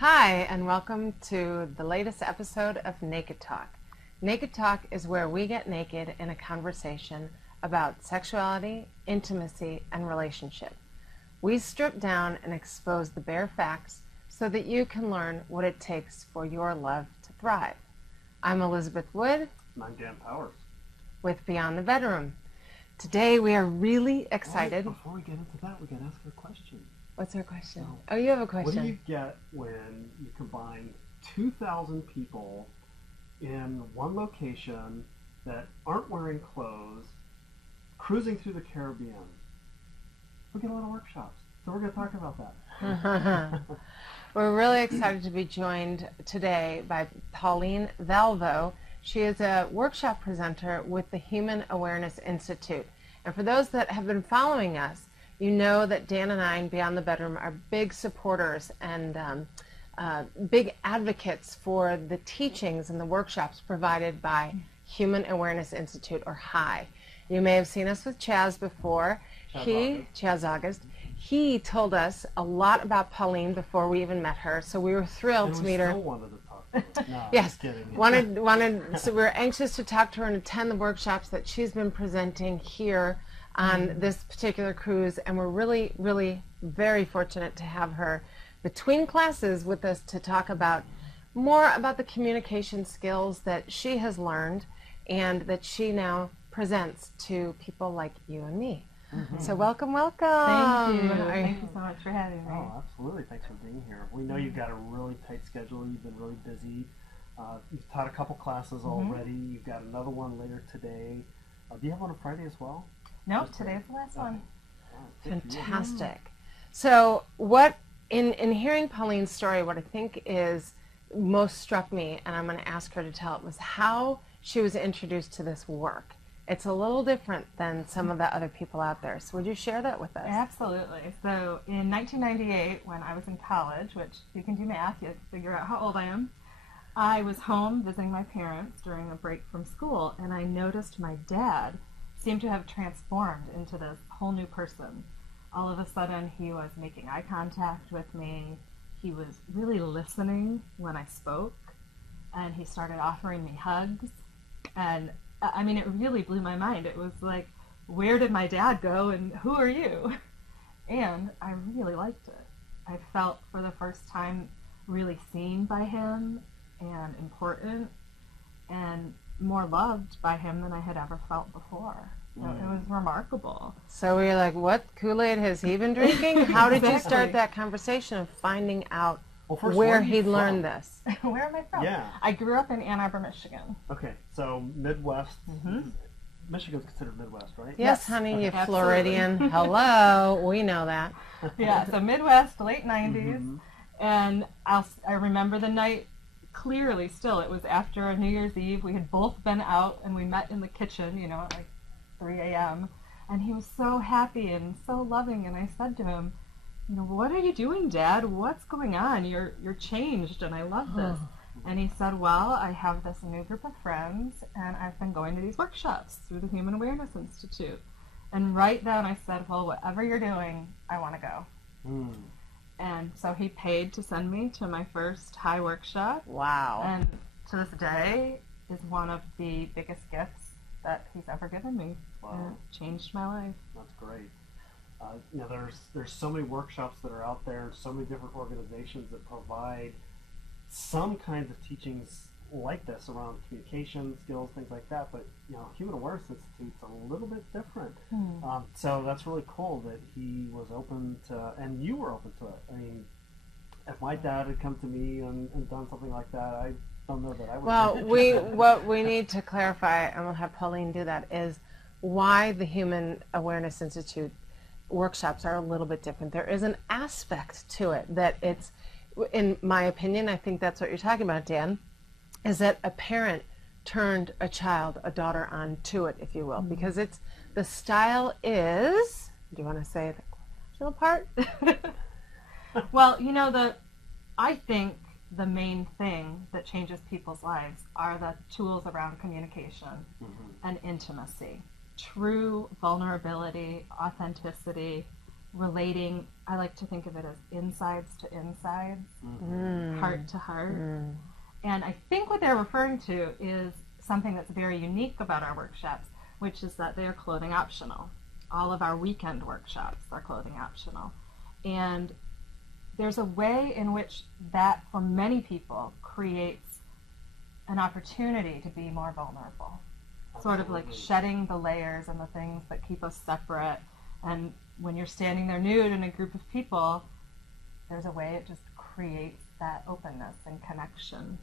Hi, and welcome to the latest episode of Naked Talk. Naked Talk is where we get naked in a conversation about sexuality, intimacy, and relationship. We strip down and expose the bare facts so that you can learn what it takes for your love to thrive. I'm Elizabeth Wood. And I'm Dan Powers. With Beyond the Bedroom. Today we are really excited. Before we get into that, we got to ask her a question. What's our question? So, oh, you have a question. What do you get when you combine 2,000 people in one location that aren't wearing clothes, cruising through the Caribbean? We get a lot of workshops, so we're going to talk about that. We're really excited to be joined today by Pauline Valvo. She is a workshop presenter with the Human Awareness Institute. And for those that have been following us, you know that Dan and I in Beyond the Bedroom are big supporters and big advocates for the teachings and the workshops provided by Human Awareness Institute, or HI. You may have seen us with Chaz before. Chaz August. He told us a lot about Pauline before we even met her, so we were thrilled to meet her. Still wanted to talk to her. No, yes, just kidding. So we were anxious to talk to her and attend the workshops that she's been presenting here on this particular cruise, and we're really, really very fortunate to have her between classes with us to talk about more about the communication skills that she has learned and that she now presents to people like you and me. Mm-hmm. So welcome. Thank you. Thank you so much for having me. Oh, absolutely. Thanks for being here. We know you've got a really tight schedule. You've been really busy. You've taught a couple classes already. You've got another one later today. Do you have one on Friday as well? No, today's the last one. Fantastic. So what, in hearing Pauline's story, what I think is most struck me, and I'm going to ask her to tell it, was how she was introduced to this work. It's a little different than some of the other people out there. So would you share that with us? Absolutely. So in 1998, when I was in college, which you can do math, you figure out how old I am, I was home visiting my parents during a break from school, and I noticed my dad seemed to have transformed into this whole new person. All of a sudden, he was making eye contact with me. He was really listening when I spoke, and he started offering me hugs. And I mean, it really blew my mind. It was like, where did my dad go, and who are you? And I really liked it. I felt for the first time really seen by him and important and more loved by him than I had ever felt before. So it was remarkable. So we were like, what Kool-Aid has he been drinking? How did you start that conversation of finding out where he learned this? Where am I from? Yeah. I grew up in Ann Arbor, Michigan. Okay, so Midwest. Michigan's considered Midwest, right? Yes, honey, you Floridian. Hello, we know that. Yeah, so Midwest, late 90s. And I remember the night clearly still. It was after a New Year's Eve. We had both been out, and we met in the kitchen, you know, at like 3 a.m. And he was so happy and so loving. And I said to him, you know, what are you doing, Dad? What's going on? You're changed, and I love this. And he said, well, I have this new group of friends, and I've been going to these workshops through the Human Awareness Institute. And right then I said, well, whatever you're doing, I want to go. And so he paid to send me to my first HI workshop. Wow. And to this day is one of the biggest gifts that he's ever given me. Wow. And it changed my life. That's great. You know, there's so many workshops that are out there, and so many different organizations that provide some kinds of teachings like this around communication skills, things like that. But you know, Human Awareness Institute's a little bit different. So that's really cool that he was open to, and you were open to it. I mean, if my dad had come to me and done something like that, I don't know that I would. Well, what we need to clarify, and we'll have Pauline do that, is why the Human Awareness Institute workshops are a little bit different. There is an aspect to it that it's, in my opinion, I think that's what you're talking about, Dan, is that a parent turned a child, a daughter, on to it, if you will, because it's, the style is, do you want to say the original part? Well, you know, I think the main thing that changes people's lives are the tools around communication and intimacy. True vulnerability, authenticity, relating. I like to think of it as insides to insides, heart to heart. And I think what they're referring to is something that's very unique about our workshops, which is that they are clothing optional. All of our weekend workshops are clothing optional. And there's a way in which that, for many people, creates an opportunity to be more vulnerable. Sort of like shedding the layers and the things that keep us separate. And when you're standing there nude in a group of people, there's a way it just creates that openness and connection.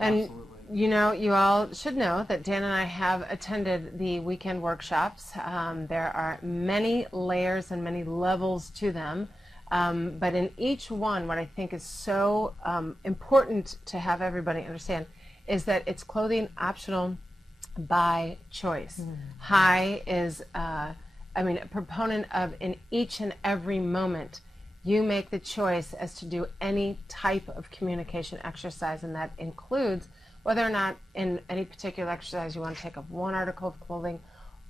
And, Absolutely. you know, you all should know that Dan and I have attended the weekend workshops. There are many layers and many levels to them. But in each one, what I think is so important to have everybody understand is that it's clothing optional by choice. High is, a proponent of in each and every moment, you make the choice as to do any type of communication exercise, and that includes whether or not in any particular exercise you want to take off one article of clothing,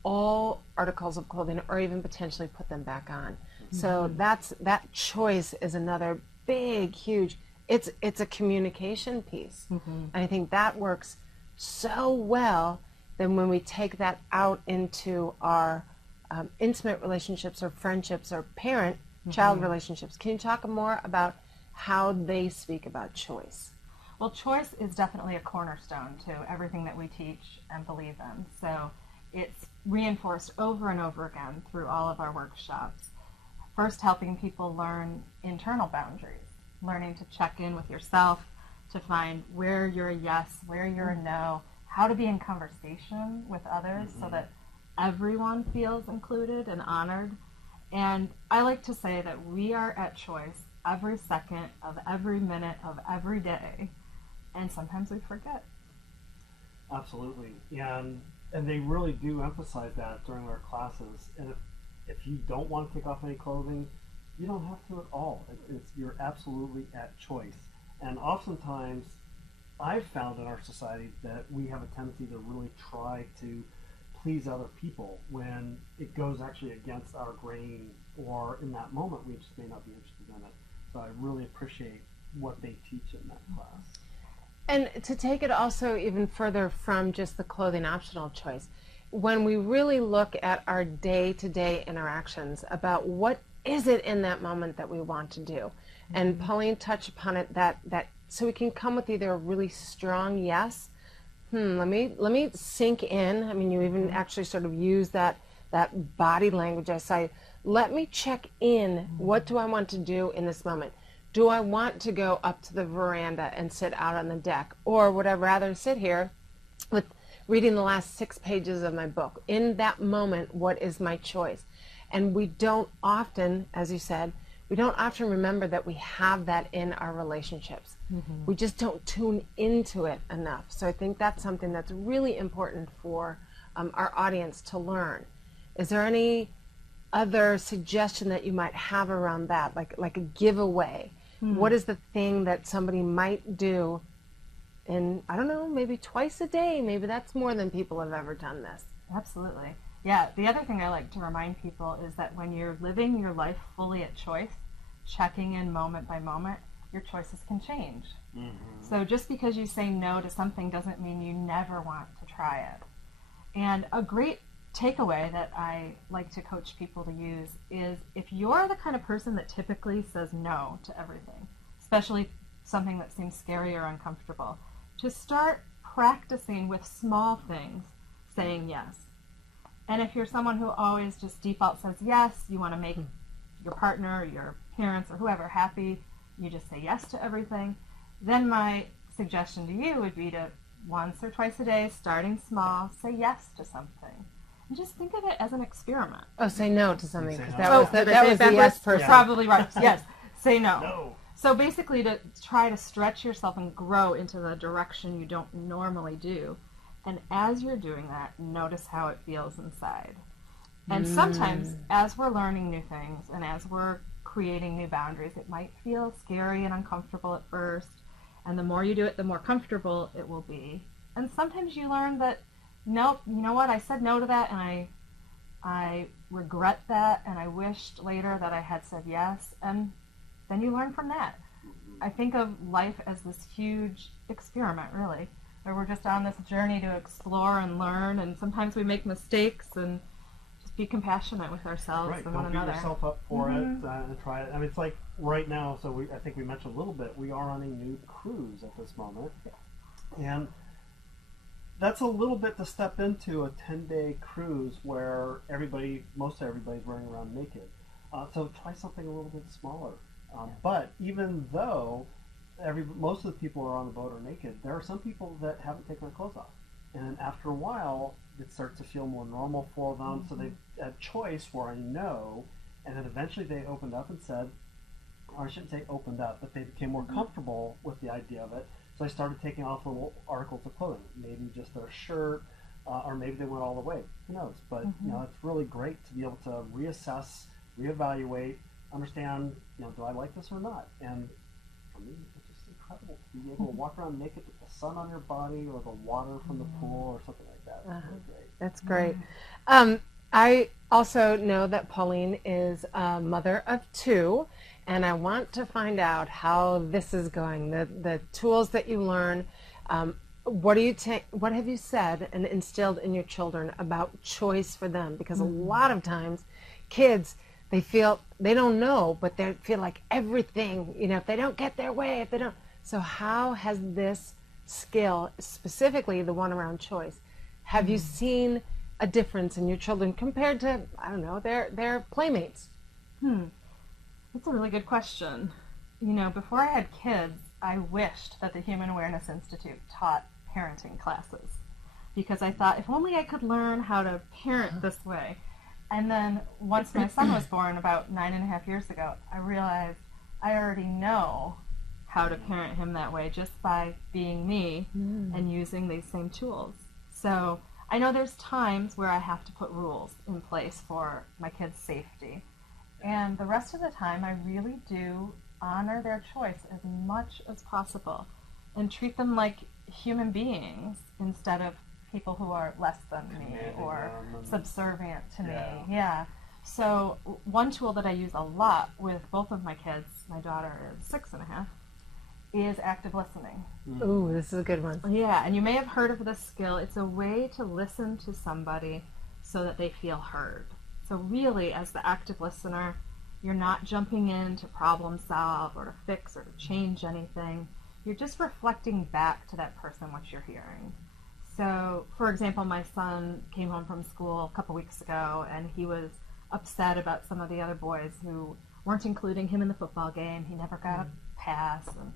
all articles of clothing, or even potentially put them back on. So that choice is another big, huge, it's a communication piece. And I think that works so well that when we take that out into our intimate relationships or friendships or parent-child relationships. Can you talk more about how they speak about choice? Well, choice is definitely a cornerstone to everything that we teach and believe in. So it's reinforced over and over again through all of our workshops. First, helping people learn internal boundaries, learning to check in with yourself, to find where you're a yes, where you're a no, how to be in conversation with others so that everyone feels included and honored. And I like to say that we are at choice every second of every minute of every day, and sometimes we forget. Absolutely. And they really do emphasize that during our classes. And if you don't want to take off any clothing, you don't have to at all. You're absolutely at choice. And oftentimes, I've found in our society that we have a tendency to really try to please other people when it goes actually against our grain, or in that moment we just may not be interested in it. So I really appreciate what they teach in that class. And to take it also even further from just the clothing optional choice, when we really look at our day-to-day interactions about what is it in that moment that we want to do, and Pauline touched upon it, that so we can come with either a really strong yes, let me sink in. I mean, you even actually sort of use that body language. I say, let me check in. What do I want to do in this moment? Do I want to go up to the veranda and sit out on the deck? Or would I rather sit here with reading the last 6 pages of my book? In that moment, what is my choice? And we don't often, as you said, we don't often remember that we have that in our relationships. We just don't tune into it enough. So I think that's something that's really important for our audience to learn. Is there any other suggestion that you might have around that, like a giveaway? What is the thing that somebody might do in, I don't know, maybe twice a day? Maybe that's more than people have ever done this. Absolutely. Yeah, the other thing I like to remind people is that when you're living your life fully at choice, checking in moment by moment, your choices can change. So just because you say no to something doesn't mean you never want to try it. And a great takeaway that I like to coach people to use is, if you're the kind of person that typically says no to everything, especially something that seems scary or uncomfortable, to start practicing with small things saying yes. And if you're someone who always just default says yes, you want to make your partner, or your parents, or whoever happy, you just say yes to everything, then my suggestion to you would be to once or twice a day, starting small, say yes to something. And just think of it as an experiment. Oh, say no to something, because that no. was the yes person. Probably right. Yes, say no. No. So basically, to try to stretch yourself and grow into the direction you don't normally do. And as you're doing that, notice how it feels inside. And sometimes, as we're learning new things and as we're creating new boundaries, it might feel scary and uncomfortable at first. And the more you do it, the more comfortable it will be. And sometimes you learn that, nope, you know what, I said no to that, and I regret that, and I wished later that I had said yes, and then you learn from that. I think of life as this huge experiment, really, where we're just on this journey to explore and learn, and sometimes we make mistakes, and just be compassionate with ourselves Right. and Don't one beat another. yourself up for it and try it. I mean, it's like right now, so I think we mentioned a little bit, we are on a new cruise at this moment. And that's a little bit to step into a 10-day cruise where most everybody's running around naked. So try something a little bit smaller. But even though most of the people who are on the boat are naked, there are some people that haven't taken their clothes off. And after a while, it starts to feel more normal for them. So they've a choice where I know, and then eventually they opened up and said, or I shouldn't say opened up, but they became more comfortable with the idea of it. So I started taking off little articles of clothing, maybe just their shirt, or maybe they went all the way. Who knows? But it's really great to be able to reassess, reevaluate, understand, do I like this or not? And for me, it's just incredible to be able to walk around naked with the sun on your body or the water from the pool or something like that. It's really great. That's great. I also know that Pauline is a mother of 2, and I want to find out how this is going. The tools that you learn. What have you said and instilled in your children about choice for them? Because a lot of times, kids, they don't know, but they feel like everything. If they don't get their way, if they don't. So how has this skill, specifically the one around choice, have you seen a difference in your children compared to, I don't know, their playmates? That's a really good question. Before I had kids, I wished that the Human Awareness Institute taught parenting classes, because I thought if only I could learn how to parent this way. And then once my son was born about 9.5 years ago, I realized I already know how to parent him that way just by being me and using these same tools. So I know there's times where I have to put rules in place for my kids' safety. And the rest of the time, I really do honor their choice as much as possible and treat them like human beings instead of people who are less than me or subservient to me. Yeah. So one tool that I use a lot with both of my kids, my daughter is 6.5, is active listening. Ooh, this is a good one. Yeah, and you may have heard of this skill. It's a way to listen to somebody so that they feel heard. So really, as the active listener, you're not jumping in to problem solve or to fix or to change anything. You're just reflecting back to that person what you're hearing. So, for example, my son came home from school a couple weeks ago, and he was upset about some of the other boys who weren't including him in the football game. He never got a pass, and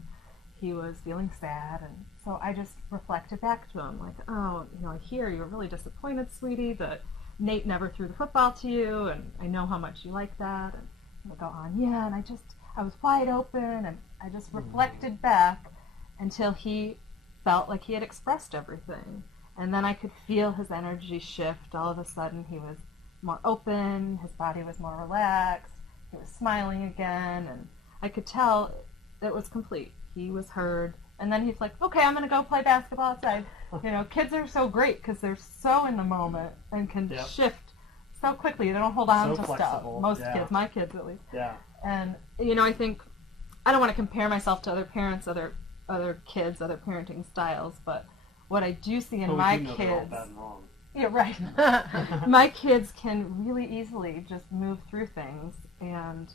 he was feeling sad. And so I just reflected back to him, like, oh, I hear you're really disappointed, sweetie, that Nate never threw the football to you, and I know how much you like that. And he'll go on, yeah, and I was wide open, and I just reflected back until he felt like he had expressed everything. And then I could feel his energy shift. All of a sudden he was more open, his body was more relaxed, he was smiling again, and I could tell it was complete. He was heard. And then he's like, okay, I'm going to go play basketball outside. Kids are so great because they're so in the moment and can shift so quickly. They don't hold on to stuff. Most kids, my kids at least. Yeah. And, I think, I don't want to compare myself to other parents, other kids, other parenting styles, but what I do see in my kids... They're all bad and wrong. Yeah, right. My kids can really easily just move through things, and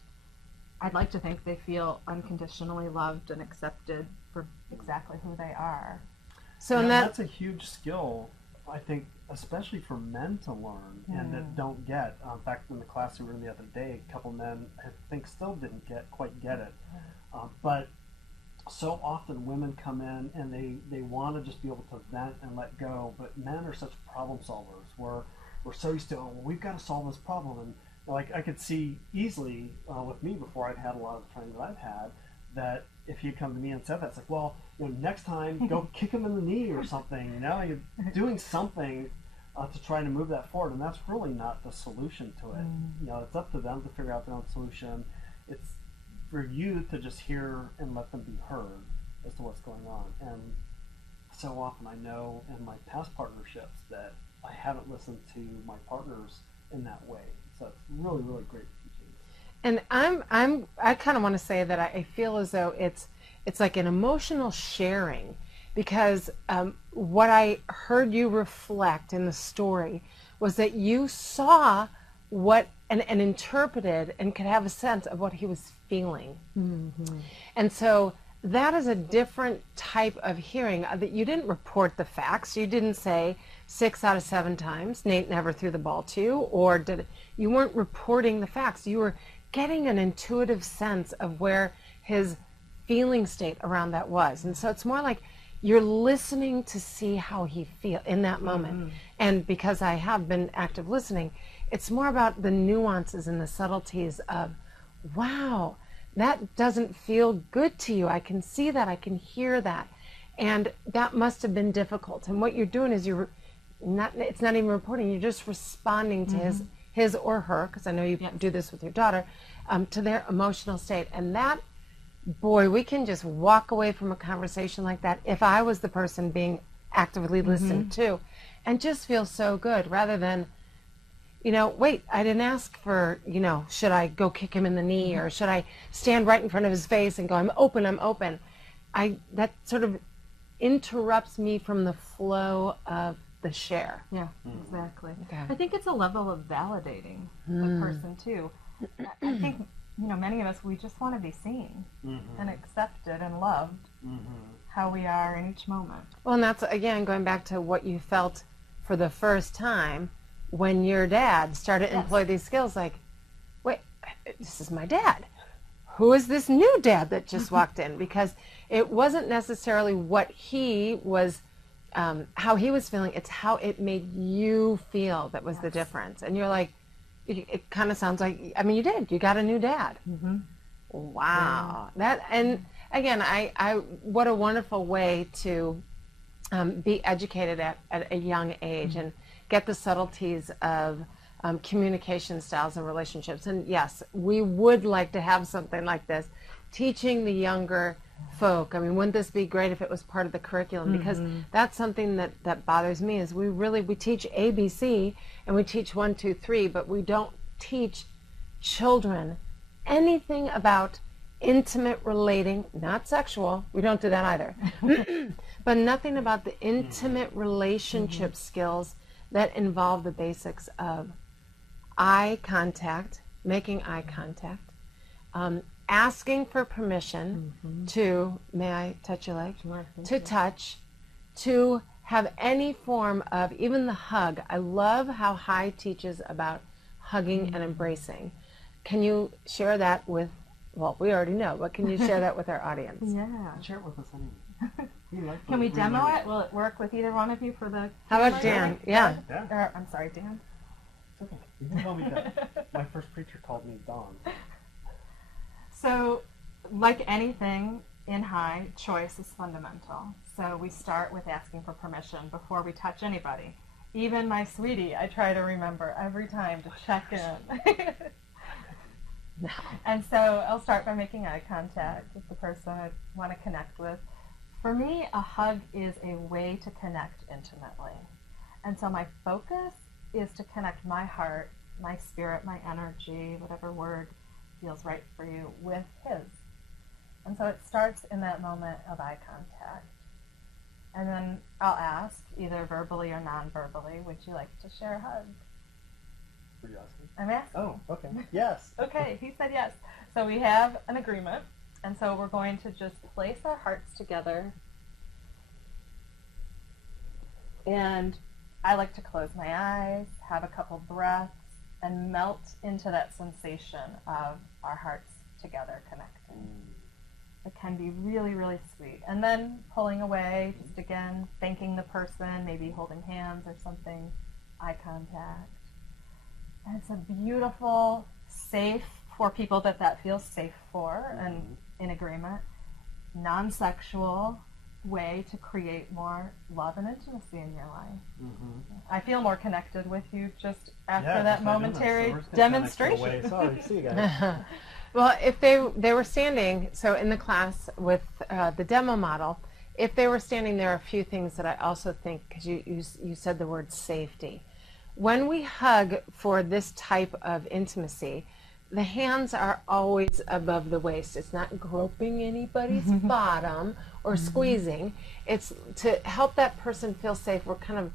I'd like to think they feel unconditionally loved and accepted for exactly who they are. So that's a huge skill, I think, especially for men to learn and that don't get. In fact, in the class we were in the other day, a couple men, I think, still didn't quite get it. But so often women come in and they want to just be able to vent and let go, but men are such problem solvers. We're so used to, we've got to solve this problem. And like I could see easily with me before I'd had a lot of the training that I've had, that if he'd come to me and said that, it's like, well, next time go kick him in the knee or something. You're doing something to try to move that forward, and that's really not the solution to it. It's up to them to figure out their own solution. It's for you to just hear and let them be heard as to what's going on. And so often I know in my past partnerships that I haven't listened to my partners in that way. So it's really, really great teaching. And I kind of want to say that I feel as though it's like an emotional sharing, because what I heard you reflect in the story was that you saw what and interpreted and could have a sense of what he was feeling. Mm-hmm. And so that is a different type of hearing, that you didn't report the facts. You didn't say 6 out of 7 times Nate never threw the ball to you, or you weren't reporting the facts. You were getting an intuitive sense of where his feeling state around that was. And so it's more like you're listening to see how he feels in that moment. Mm-hmm. And because I have been active listening, it's more about the nuances and the subtleties of, wow, that doesn't feel good to you. I can see that. I can hear that. And that must have been difficult. And what you're doing is it's not even reporting. You're just responding to mm-hmm. his or her, because I know you do this with your daughter, to their emotional state. And that, boy, we can just walk away from a conversation like that, if I was the person being actively listened mm-hmm. to, and just feel so good, rather than, wait, I didn't ask for, should I go kick him in the knee, mm-hmm. or should I stand right in front of his face and go, I'm open. That sort of interrupts me from the flow of the share. Yeah, exactly. Okay. I think it's a level of validating the person too. I think, many of us, we just want to be seen mm-hmm. and accepted and loved mm-hmm. how we are in each moment. Well, and that's, again, going back to what you felt for the first time when your dad started to employ these skills, like, wait, this is my dad. Who is this new dad that just walked in? Because it wasn't necessarily what he was, how he was feeling, it's how it made you feel that was the difference. And you're like, it kind of sounds like, you did. You got a new dad. Mm-hmm. Wow. Yeah. And again, I what a wonderful way to be educated at a young age mm-hmm. and get the subtleties of communication styles and relationships. And yes, we would like to have something like this, teaching the younger folk. Wouldn't this be great if it was part of the curriculum? Mm-hmm. Because that's something that bothers me, is we teach ABC and we teach 1, 2, 3, but we don't teach children anything about intimate relating, not sexual, we don't do that either, but nothing about the intimate relationship mm-hmm. skills that involve the basics of eye contact, making eye contact, asking for permission mm-hmm. to, may I touch your leg? Sure, to touch, to have any form of, even the hug. I love how High teaches about hugging mm-hmm. and embracing. Can you share that with, well, we already know, but can you share that with our audience? Yeah. Share it with us anyway. Can we demo it? Will it work with either one of you for the... How about Dan? Yeah. I'm sorry, Dan. It's okay. You can call me Dan. My first preacher called me Don. So, like anything in High, choice is fundamental. So we start with asking for permission before we touch anybody. Even my sweetie, I try to remember every time to check in. No. And so I'll start by making eye contact with the person I want to connect with. For me, a hug is a way to connect intimately. And so my focus is to connect my heart, my spirit, my energy, whatever word feels right for you, with his. And so it starts in that moment of eye contact. And then I'll ask, either verbally or non-verbally, would you like to share a hug? Were you asking? I'm asking. Oh, okay. Yes. Okay, he said yes. So we have an agreement. And so we're going to just place our hearts together. And I like to close my eyes, have a couple breaths, and melt into that sensation of our hearts together connecting. It can be really, really sweet. And then pulling away, just again, thanking the person, maybe holding hands or something, eye contact. And it's a beautiful, safe, for people that feels safe for and in agreement, non-sexual way to create more love and intimacy in your life. Mm-hmm. I feel more connected with you just after that momentary demonstration. Sorry, see you guys. Well, if they were standing, so in the class with the demo model, if they were standing, there are a few things that I also think, because you said the word safety. When we hug for this type of intimacy, the hands are always above the waist. It's not groping anybody's bottom or squeezing. It's to help that person feel safe. We're kind of,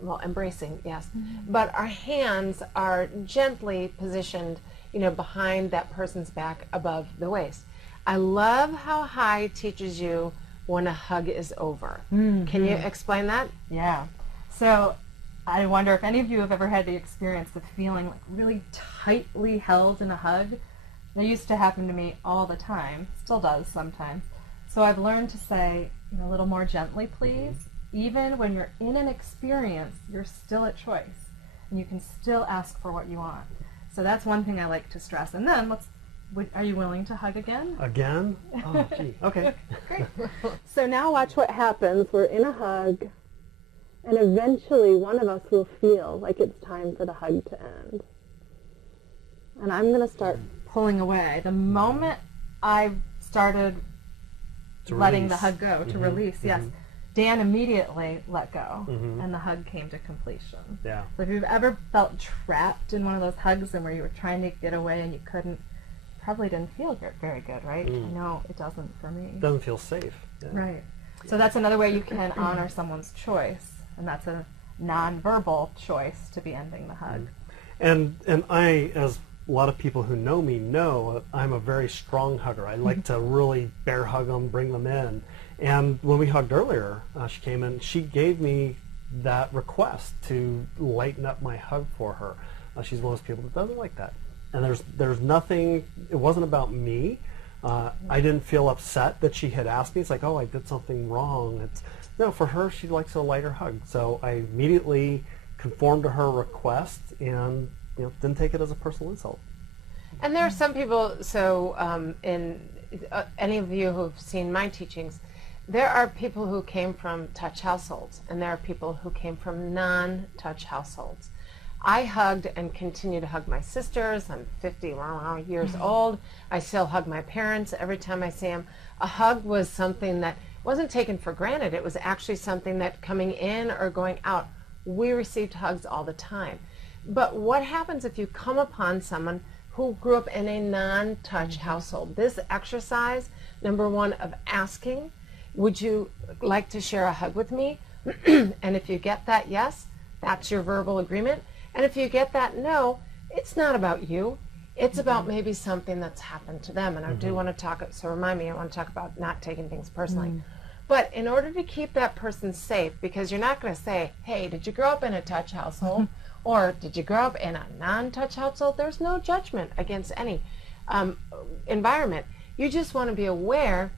well, embracing, yes. But our hands are gently positioned, behind that person's back above the waist. I love how Hai teaches you when a hug is over. Can you explain that? Yeah. So I wonder if any of you have ever had the experience of feeling like really tightly held in a hug. That used to happen to me all the time, still does sometimes. So I've learned to say, a little more gently, please. Even when you're in an experience, you're still at choice, and you can still ask for what you want. So that's one thing I like to stress. And then are you willing to hug again? Again? Oh, gee. Okay. Great. So now watch what happens. We're in a hug, and eventually one of us will feel like it's time for the hug to end. And I'm going to start Pulling away. The moment I started letting the hug go, to release, yes, Dan immediately let go, and the hug came to completion. Yeah. So if you've ever felt trapped in one of those hugs and where you were trying to get away and you couldn't, probably didn't feel very good, right? I know it doesn't for me. Doesn't feel safe. Yeah. Right. So that's another way you can honor someone's choice, and that's a nonverbal choice to be ending the hug. And I, as a lot of people who know me know, I'm a very strong hugger. I like to really bear hug them, bring them in. And when we hugged earlier, she came in, she gave me that request to lighten up my hug for her. She's one of those people that doesn't like that. And there's nothing, it wasn't about me. I didn't feel upset that she had asked me. It's like, oh, I did something wrong. No, for her, she likes a lighter hug. So I immediately conformed to her request and didn't take it as a personal insult. And there are some people, so in any of you who've seen my teachings, there are people who came from touch households, and there are people who came from non-touch households. I hugged and continue to hug my sisters. I'm 50 years old. I still hug my parents every time I see them. A hug was something that wasn't taken for granted. It was actually something that coming in or going out, we received hugs all the time. But what happens if you come upon someone who grew up in a non-touch household? This exercise, number one, of asking, would you like to share a hug with me? And if you get that yes, that's your verbal agreement. And if you get that no, it's not about you. It's about maybe something that's happened to them. And I do want to talk, so remind me, I want to talk about not taking things personally. But in order to keep that person safe, because you're not going to say, hey, did you grow up in a touch household? Or did you grow up in a non-touch household? There's no judgment against any environment. You just want to be aware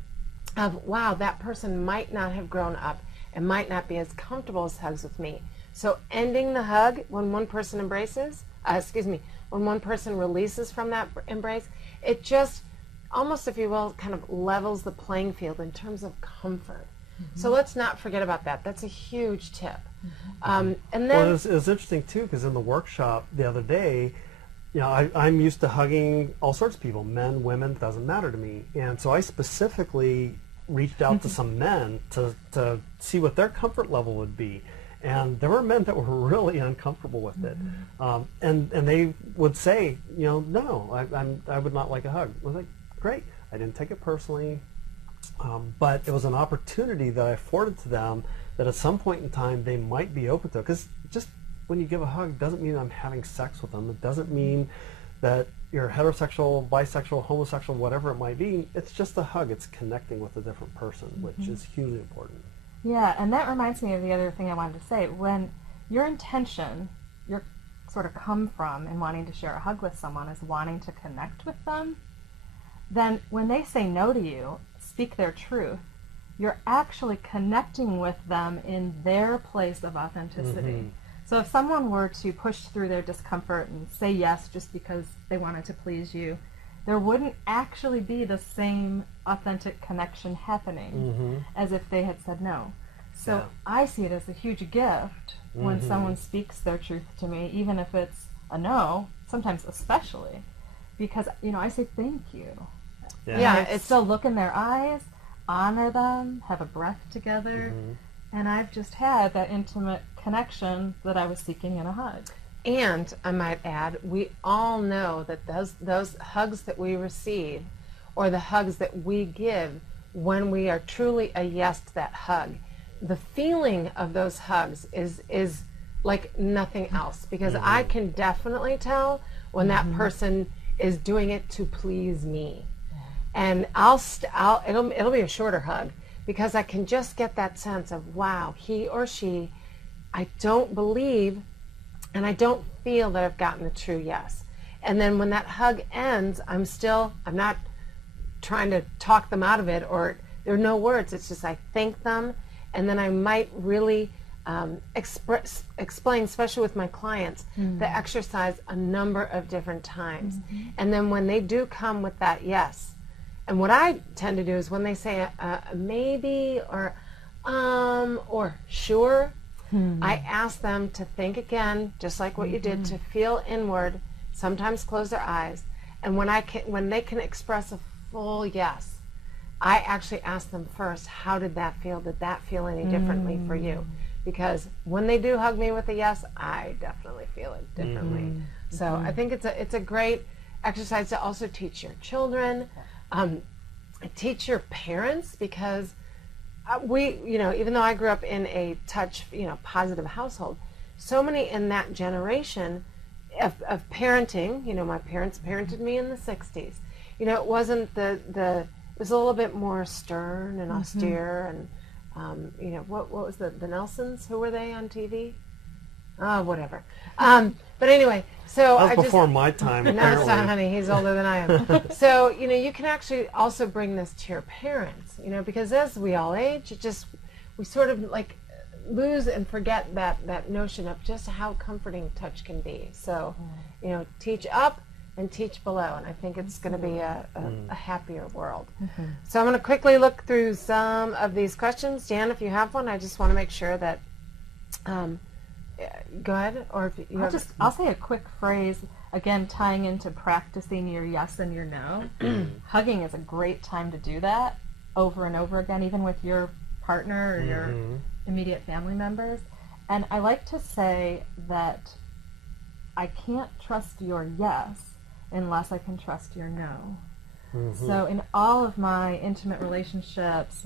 of, wow, that person might not have grown up and might not be as comfortable as hugs with me. So ending the hug when one person embraces, when one person releases from that embrace, it just almost, if you will, kind of levels the playing field in terms of comfort. So let's not forget about that. That's a huge tip. And then, well, it's interesting too, because in the workshop the other day, I'm used to hugging all sorts of people, men, women, doesn't matter to me. And so I specifically reached out to some men to see what their comfort level would be. And there were men that were really uncomfortable with it. And they would say, no, I would not like a hug. I was like, great. I didn't take it personally. But it was an opportunity that I afforded to them that at some point in time they might be open to. Because just when you give a hug doesn't mean I'm having sex with them. It doesn't mean that you're heterosexual, bisexual, homosexual, whatever it might be. It's just a hug. It's connecting with a different person, which is hugely important. Yeah, and that reminds me of the other thing I wanted to say. When your intention, your sort of come from in wanting to share a hug with someone is wanting to connect with them, then when they say no to you, speak their truth, you're actually connecting with them in their place of authenticity. So if someone were to push through their discomfort and say yes just because they wanted to please you, there wouldn't actually be the same authentic connection happening as if they had said no. So I see it as a huge gift when someone speaks their truth to me, even if it's a no, sometimes especially, because, I say thank you. Yeah, it's still look in their eyes, honor them, have a breath together, and I've just had that intimate connection that I was seeking in a hug. And I might add, we all know that those hugs that we receive, or the hugs that we give, when we are truly a yes to that hug, the feeling of those hugs is like nothing else. Because I can definitely tell when that person is doing it to please me, and it'll be a shorter hug, because I can just get that sense of, wow, he or she, I don't believe and I don't feel that I've gotten the true yes. And then when that hug ends, I'm not trying to talk them out of it, or there are no words. It's just I thank them, and then I might really explain, especially with my clients, the exercise a number of different times. And then when they do come with that yes, and what I tend to do is when they say maybe or sure, I ask them to think again, just like what you did, to feel inward, sometimes close their eyes, and when they can express a full yes, I actually ask them first, how did that feel? Did that feel any differently for you? Because when they do hug me with a yes, I definitely feel it differently. So I think it's a great exercise to also teach your children, teach your parents, because even though I grew up in a positive household, so many in that generation of parenting, my parents parented me in the 60s. It wasn't it was a little bit more stern and austere, and what was the Nelsons? Who were they on TV? Oh, whatever. But anyway, so that was before my time. No, son, honey, he's older than I am. So you can actually also bring this to your parents, because as we all age, we sort of like lose and forget that notion of just how comforting touch can be. So, teach up and teach below, and I think it's going to be a happier world. So I'm going to quickly look through some of these questions. Jan, if you have one, I just want to make sure that. Go ahead, or if you I'll say a quick phrase, again, tying into practicing your yes and your no. Hugging is a great time to do that over and over again, even with your partner or your immediate family members. And I like to say that I can't trust your yes unless I can trust your no. So in all of my intimate relationships,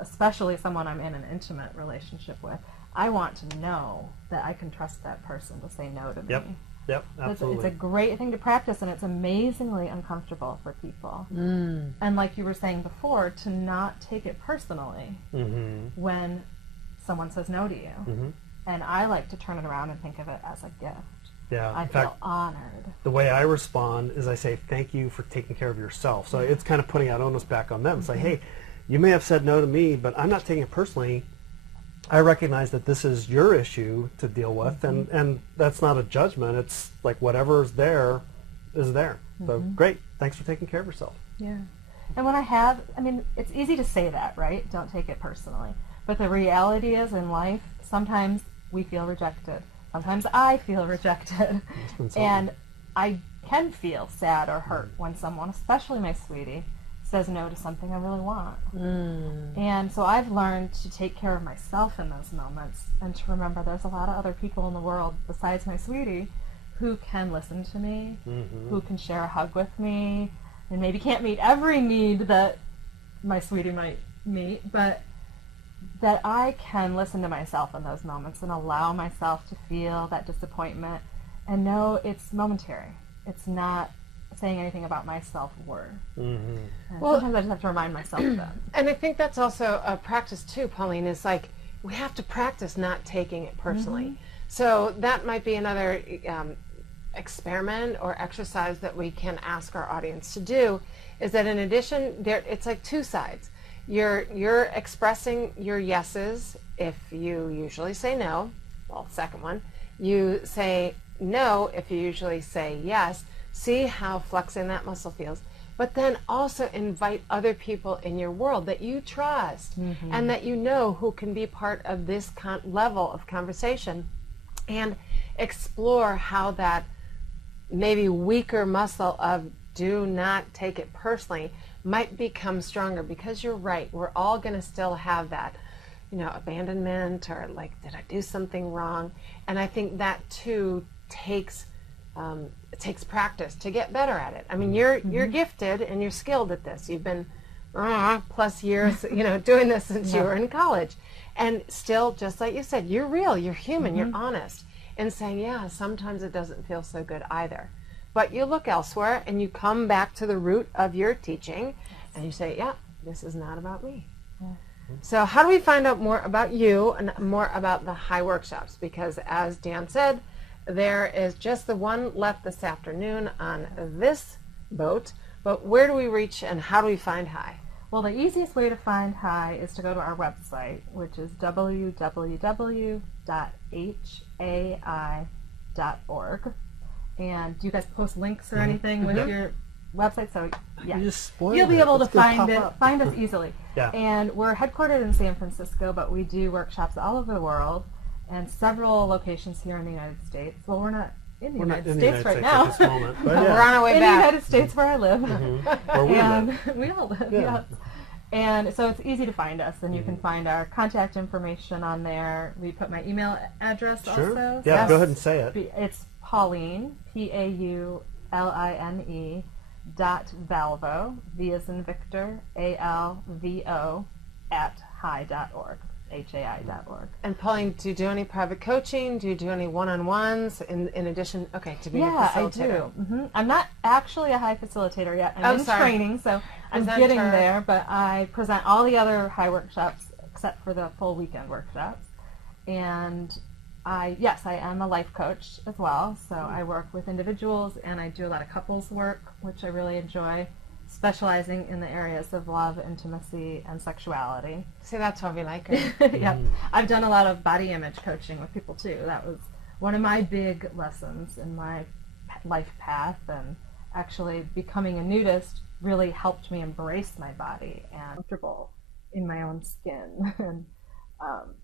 especially someone I'm in an intimate relationship with, I want to know that I can trust that person to say no to me. Yep, absolutely. It's a great thing to practice, and it's amazingly uncomfortable for people. And like you were saying before, to not take it personally when someone says no to you. And I like to turn it around and think of it as a gift. Yeah, I feel honored. The way I respond is I say, thank you for taking care of yourself. So it's kind of putting that onus back on them. It's like, hey, you may have said no to me, but I'm not taking it personally. I recognize that this is your issue to deal with, and that's not a judgment. It's like whatever's there is there. So great. Thanks for taking care of yourself. Yeah. And when it's easy to say that, right? Don't take it personally. But the reality is, in life, sometimes we feel rejected. Sometimes I feel rejected. And I can feel sad or hurt when someone, especially my sweetie, says no to something I really want. And so I've learned to take care of myself in those moments, and to remember there's a lot of other people in the world besides my sweetie who can listen to me, who can share a hug with me, and maybe can't meet every need that my sweetie might meet, but that I can listen to myself in those moments and allow myself to feel that disappointment and know it's momentary. It's not saying anything about my self-worth. Well, sometimes I just have to remind myself of that. And I think that's also a practice too, Pauline, is like we have to practice not taking it personally. So that might be another experiment or exercise that we can ask our audience to do, is that in addition, it's like two sides. You're expressing your yeses if you usually say no. Well, second one, you say no if you usually say yes. See how flexing that muscle feels. But then also invite other people in your world that you trust and that you know who can be part of this level of conversation, and explore how that maybe weaker muscle of do not take it personally might become stronger, because you're right, we're all going to still have that abandonment, or like, did I do something wrong? And I think that too takes it takes practice to get better at it. I mean, you're gifted and you're skilled at this. You've been plus years, doing this since you were in college, and still, just like you said, you're real, you're human, you're honest, and saying, yeah, sometimes it doesn't feel so good either. But you look elsewhere and you come back to the root of your teaching, and you say, yeah, this is not about me. So how do we find out more about you and more about the high workshops? Because as Dan said, there is just the one left this afternoon on this boat, but where do we reach and how do we find high? Well, the easiest way to find high is to go to our website, which is www.hai.org. And do you guys post links or anything with your website? So yeah, you'll be able to find us easily. Yeah. And we're headquartered in San Francisco, but we do workshops all over the world and several locations here in the United States. Well, we're not in the United States right now. At this moment, but We're on our way in back. the United States where I live. Where we live. We all live, yeah. And so it's easy to find us, and you can find our contact information on there. We put my email address also. Yeah, go ahead and say it. It's Pauline, Pauline, .valvo, V as in Victor, ALVO, @hai.org. HAI.org. And Pauline, do you do any private coaching? Do you do any one-on-ones in addition? Okay, to being a facilitator. Yeah, I do. I'm not actually a high facilitator yet. I'm in training, so I'm Presenter. getting there. But I present all the other high workshops except for the full weekend workshops. And I am a life coach as well. So I work with individuals, and I do a lot of couples work, which I really enjoy, specializing in the areas of love, intimacy, and sexuality. See, that's why we like her. Yep. I've done a lot of body image coaching with people too. That was one of my big lessons in my life path, and actually becoming a nudist really helped me embrace my body and comfortable in my own skin. And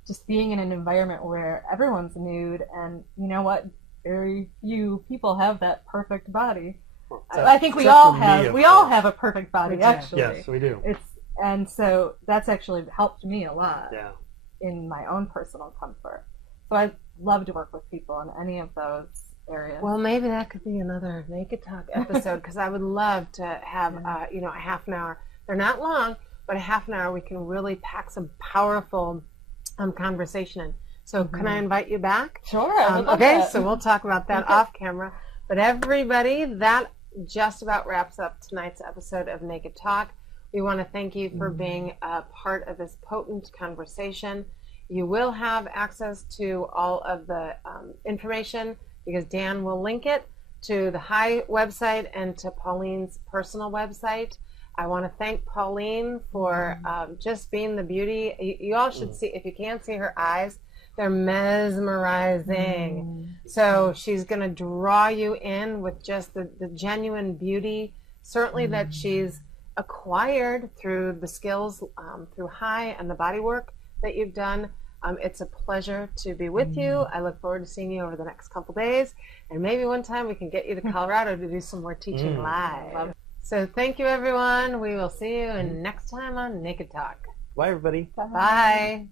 just being in an environment where everyone's nude, and you know what, very few people have that perfect body. I think we all have a perfect body, actually. Yes, we do. And so that's actually helped me a lot in my own personal comfort. So I love to work with people in any of those areas. Well, maybe that could be another Naked Talk episode, because I would love to have a half an hour. They're not long, but a half an hour we can really pack some powerful conversation in. So can I invite you back? Sure. Okay, so we'll talk about that off camera. But everybody, that just about wraps up tonight's episode of Naked Talk. We want to thank you for being a part of this potent conversation. You will have access to all of the information, because Dan will link it to the High website and to Pauline's personal website. I want to thank Pauline for just being the beauty. You all should see, if you can't see her eyes, they're mesmerizing. So she's going to draw you in with just the genuine beauty, certainly that she's acquired through the skills, through High and the body work that you've done. It's a pleasure to be with you. I look forward to seeing you over the next couple days. And maybe one time we can get you to Colorado to do some more teaching live. So thank you, everyone. We will see you next time on Naked Talk. Bye, everybody. Bye.